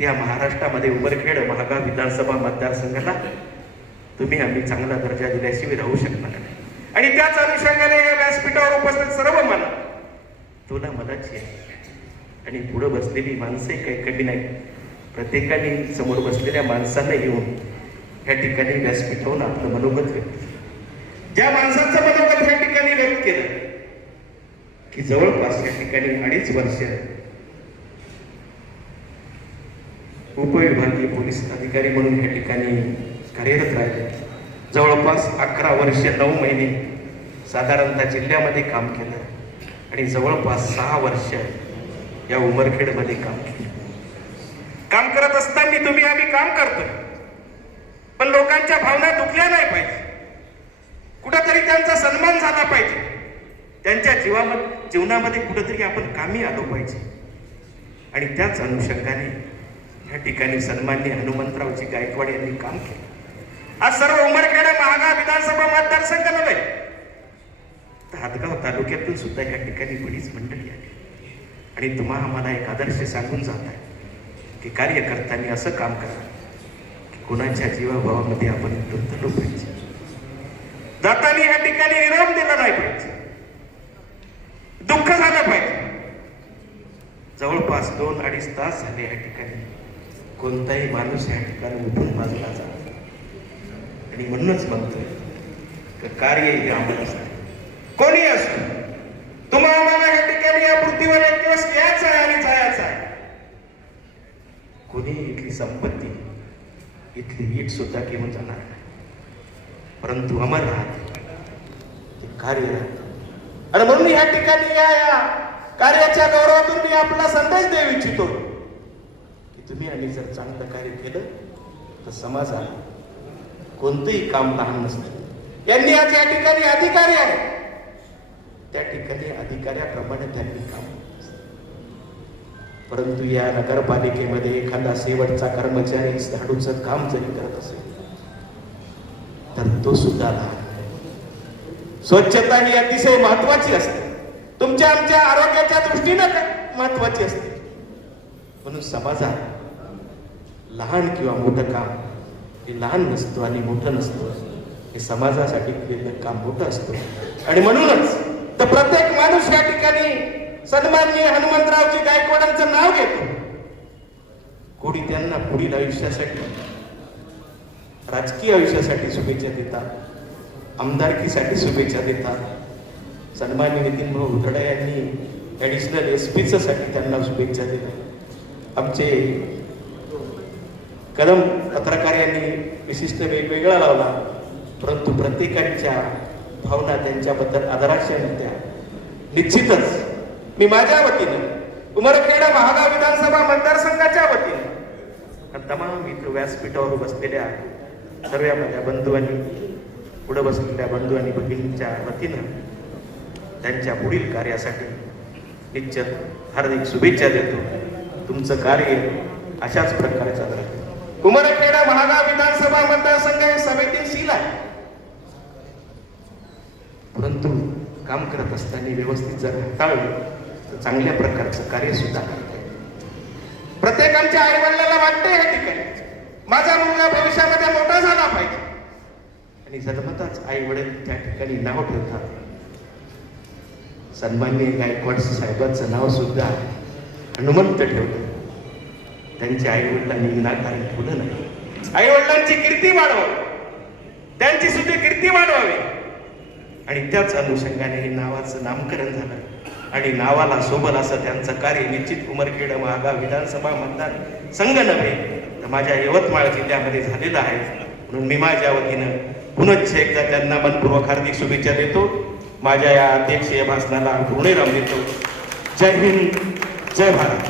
त्या महाराष्ट्रामध्ये उमरखेड महागाव विधानसभा मतदारसंघाला तुम्ही आम्ही चांगला दर्जा दिल्याशिवाय राहू शकणार नाही. आणि त्याच अनुषंगाने या व्यासपीठावर उपस्थित सर्व मन तुला मनाची आहे. आणि पुढे बसलेली माणसंही काही कमी नाही. प्रत्येकाने समोर बसलेल्या माणसांना घेऊन या ठिकाणी व्यासपीठावरून आपलं मनोगत व्यक्त केलं. ज्या माणसाचं मनोगत या ठिकाणी व्यक्त केलं की जवळपास या ठिकाणी 2.5 वर्ष उपविभागीय पोलीस अधिकारी म्हणून या ठिकाणी कार्यरत राहिले. जवळपास 11 वर्ष 9 महिने साधारणतः जिल्ह्यामध्ये काम केलं आणि जवळपास 6 वर्ष या उमरखेडमध्ये काम केलं. काम करत असताना तुम्ही आम्ही काम करतो, पण लोकांच्या भावना दुखल्या नाही पाहिजे. कुठंतरी त्यांचा सन्मान झाला पाहिजे. त्यांच्या जीवनामध्ये कुठंतरी आपण कामी आलो पाहिजे. आणि त्याच अनुषंगाने या ठिकाणी सन्माननीय हनुमंतरावजी गायकवाड यांनी काम केलं. आज सर्व उमरखेड महागाव विधानसभा मतदारसंघ नव्हे तर हातगाव तालुक्यातून सुद्धा या ठिकाणी बरीच मंडळी आली. आणि तुम्हाला आम्हाला एक आदर्श सांगून जात आहे की कार्यकर्त्यांनी असं काम करा की कोणाच्या जीवाभावामध्ये आपण गुंतलो पाहिजे. जाताना या ठिकाणी निरोप दिला नाही पाहिजे, दुःख झालं पाहिजे. जवळपास 2-2.5 तास झाले या ठिकाणी कोणताही माणूस या ठिकाणी उठून बाजूला जातो. आणि म्हणूनच म्हणतोय की कार्य हे आम्हाला असतं, कोणी असतो. तुम्हाला आम्हाला या ठिकाणी या पृथ्वीवर एक दिवस यायचं आहे आणि जायचं आहे. कोणी इथली संपत्ती, इथली वीट सुद्धा घेऊन जाणार नाही, परंतु अमर राहते, ते कार्य राहते. आणि म्हणून या ठिकाणी या कार्याच्या गौरवातून मी आपला संदेश देऊ इच्छितो की तुम्ही आणि जर चांगलं कार्य केलं तर समाजाला कोणतंही काम लहान नसतं. यांनी आज या ठिकाणी अधिकारी आहे, त्या ठिकाणी अधिकाऱ्याप्रमाणे त्यांनी काम केलं. परंतु या नगरपालिकेमध्ये एखादा शेवटचा कर्मचारी झाडूचं काम जरी करत असेल तर तो सुद्धा लहान. स्वच्छता ही अतिशय महत्वाची असते, तुमच्या आमच्या आरोग्याच्या दृष्टीनं महत्वाची असते. म्हणून समाजात लहान किंवा मोठं काम हे लहान नसतं आणि मोठं नसतं, हे समाजासाठी केलेलं काम मोठं असतं. आणि म्हणूनच तर प्रत्येक माणूस या ठिकाणी सन्माननीय हनुमंतरावजी गायकवाडांचं नाव घेतो. कोणी त्यांना पुढील आयुष्यासाठी, राजकीय आयुष्यासाठी शुभेच्छा देतात, आमदारकीसाठी शुभेच्छा देतात. सन्माननीय नितीन भाऊ उधडे यांनी ॲडिशनल SP साठी त्यांना शुभेच्छा दिल्या. आमचे कदम पत्रकार यांनी विशिष्ट वेगवेगळा लावला, परंतु प्रत्येकाच्या भावना त्यांच्याबद्दल आदराच्या होत्या. निश्चितच मी माझ्या वतीनं उमरखेड महागाव विधानसभा मतदारसंघाच्या वतीनं तमाम मित्र व्यासपीठावर बसलेल्या सर्व माझ्या बंधू आणि पुढे बसलेल्या बंधू आणि भगिनींच्या वतीनं त्यांच्या पुढील कार्यासाठी निश्चित हार्दिक शुभेच्छा देतो. तुमचं कार्य अशाच प्रकारे चालतं. उमरखेड महागाव विधानसभा मतदारसंघ हे संवेदनशील आहे, परंतु काम करत असताना व्यवस्थित जर हाताळलं तर चांगल्या प्रकारचं कार्य सुद्धा करता येईल. प्रत्येकाच्या आई वडिलांना वाटते या ठिकाणी माझा मुलगा भविष्यामध्ये मोठा झाला पाहिजे, आणि जन्मताच आई वडील त्या ठिकाणी नाव ठेवतात. सन्माननीय गायकवाड साहेबांचं नाव सुद्धा हनुमंत ठेवलं. त्यांच्या आई वडिलांनी विनाकारण ठेवलं नाही. आई वडिलांची कीर्ती वाढवावी, त्यांची सुद्धा कीर्ती वाढवावी. आणि त्याच अनुषंगाने नावाचं नामकरण झालं आणि नावाला सोबत असं त्यांचं कार्य निश्चित उमरखेड महागाव विधानसभा मतदार संघ नव्हे तर माझ्या यवतमाळ जिल्ह्यामध्ये झालेलं आहे. म्हणून मी माझ्या वतीनं पुनश्च एकदा त्यांना मनपूर्वक हार्दिक शुभेच्छा देतो. माझ्या या अध्यक्षीय भाषणाला पूर्णविराम देतो. जय हिंद, जय भारत.